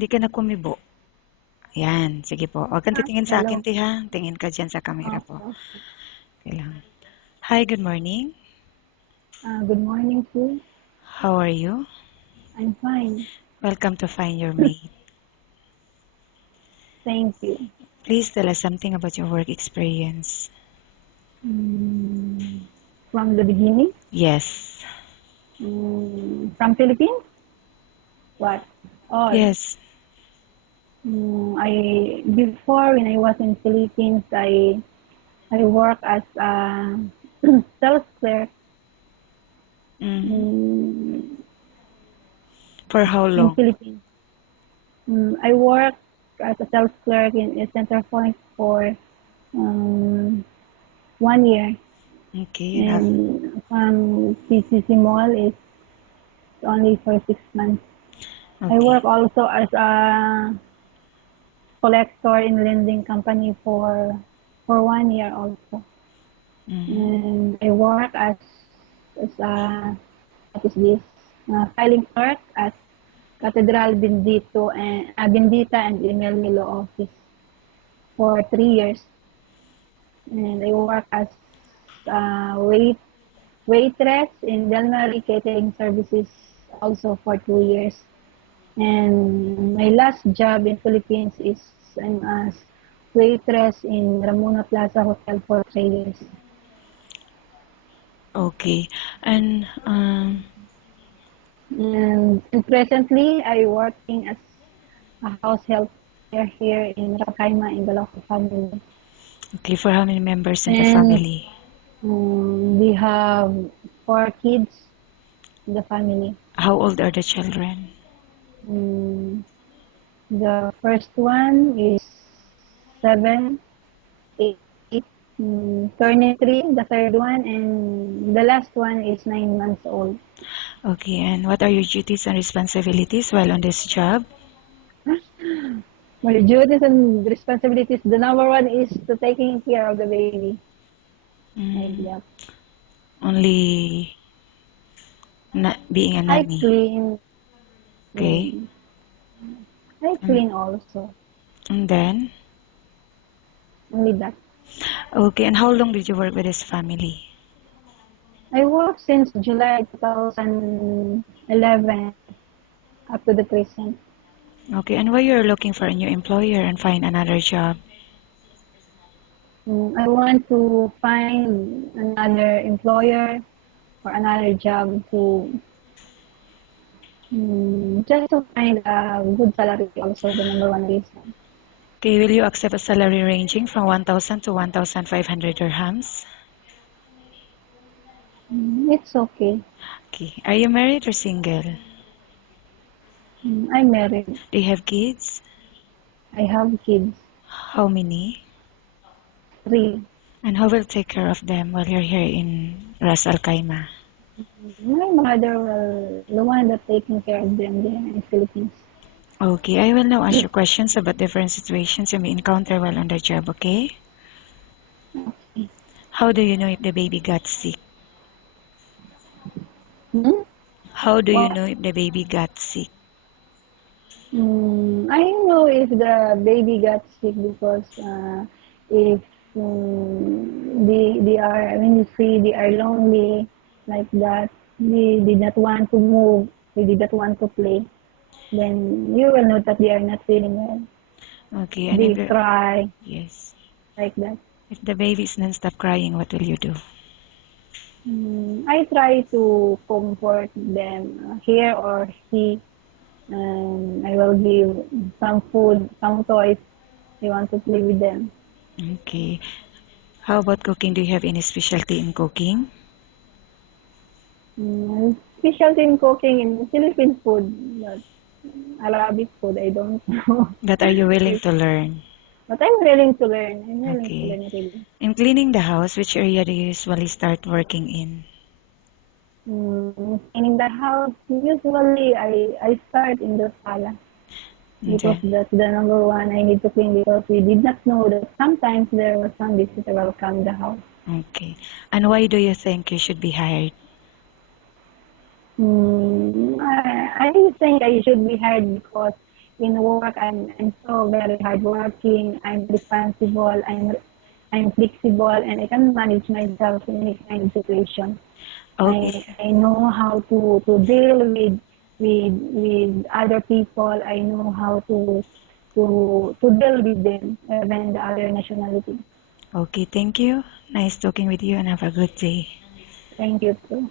Di ka na kumibo. Yan, sige po. Huwag kang titingin sa akin, Hello. ti ha. Tingin ka dyan sa camera po. Okay. Okay lang. Hi, good morning. Good morning, Sue. How are you? I'm fine. Welcome to Find Your Mate. Thank you. Please tell us something about your work experience. From the beginning, Yes. from Philippines, what? All. Yes. I before when I was in Philippines, I work as a sales clerk Mm. in, For how in long? Philippines. I work as a sales clerk in a center point for um, 1 year. Okay. And from PCC Mall is only for 6 months. I Okay. work also as a collector in lending company for 1 year also. Mm. And I work as a what is this? Filing clerk at Catedral Bendita and Email Law Office for 3 years. And I work as waitress in Del Mar Catering Services also for 2 years. And my last job in Philippines is I'm as waitress in Ramona Plaza Hotel for 3 years. Okay. And And presently, I working as a house help here in Rakaima in the local family. okay, for how many members in the And family? we have 4 kids in the family. How old are the children? Um, the first one is 7, 8, turning 3, the third one, and the last one is 9 months old. Okay, and what are your duties and responsibilities while on this job? My duties and responsibilities, the number one is to taking care of the baby. Like Mm, that. only being a I nanny. clean. Okay. mm, I And, clean also. and then, Only that. okay, and how long did you work with this family? I work since July 2011 up to the present. Okay, and why you're looking for a new employer and find another job? I want to find another employer or another job to just to find a good salary also the number one reason. Okay, will you accept a salary ranging from 1,000 to 1,500 dirhams? It's okay. Okay, are you married or single? I'm married. Do you have kids? I have kids, How many? 3. And who will take care of them while you're here in Ras Al Khaimah? My mother will the one that taking care of them there in Philippines. Okay, I will now ask you questions about different situations you may encounter while on the job, okay? Okay. How do you know if the baby got sick? Hmm? How do you Well, know if the baby got sick? I know if the baby got sick because if they are when you see they are lonely like that, they did not want to move, they did not want to play, then you will know that they are not feeling well. Okay, and if They the cry yes, like that. if the baby is non-stop crying, what will you do? I try to comfort them here or he. I will give some food, some toys. I want to play with them. Okay. How about cooking? Do you have any specialty in cooking? Specialty in cooking in Philippine food, but Arabic food, I don't know. But are you willing to learn? But I'm willing to learn. I'm willing to Okay. learn really. In cleaning the house, which area do you usually start working in? Cleaning the house, usually I start in the sala And because then, that's the number one I need to clean because we did not know that sometimes there was some visitor will come the house. okay. And why do you think you should be hired? I think I should be hired because in work, I'm so very hardworking. I'm responsible. I'm flexible, and I can manage myself in any kind of situation. Okay. I know how to deal with other people. I know how to deal with them, even the other nationality. Okay, thank you. Nice talking with you and have a good day. Thank you too.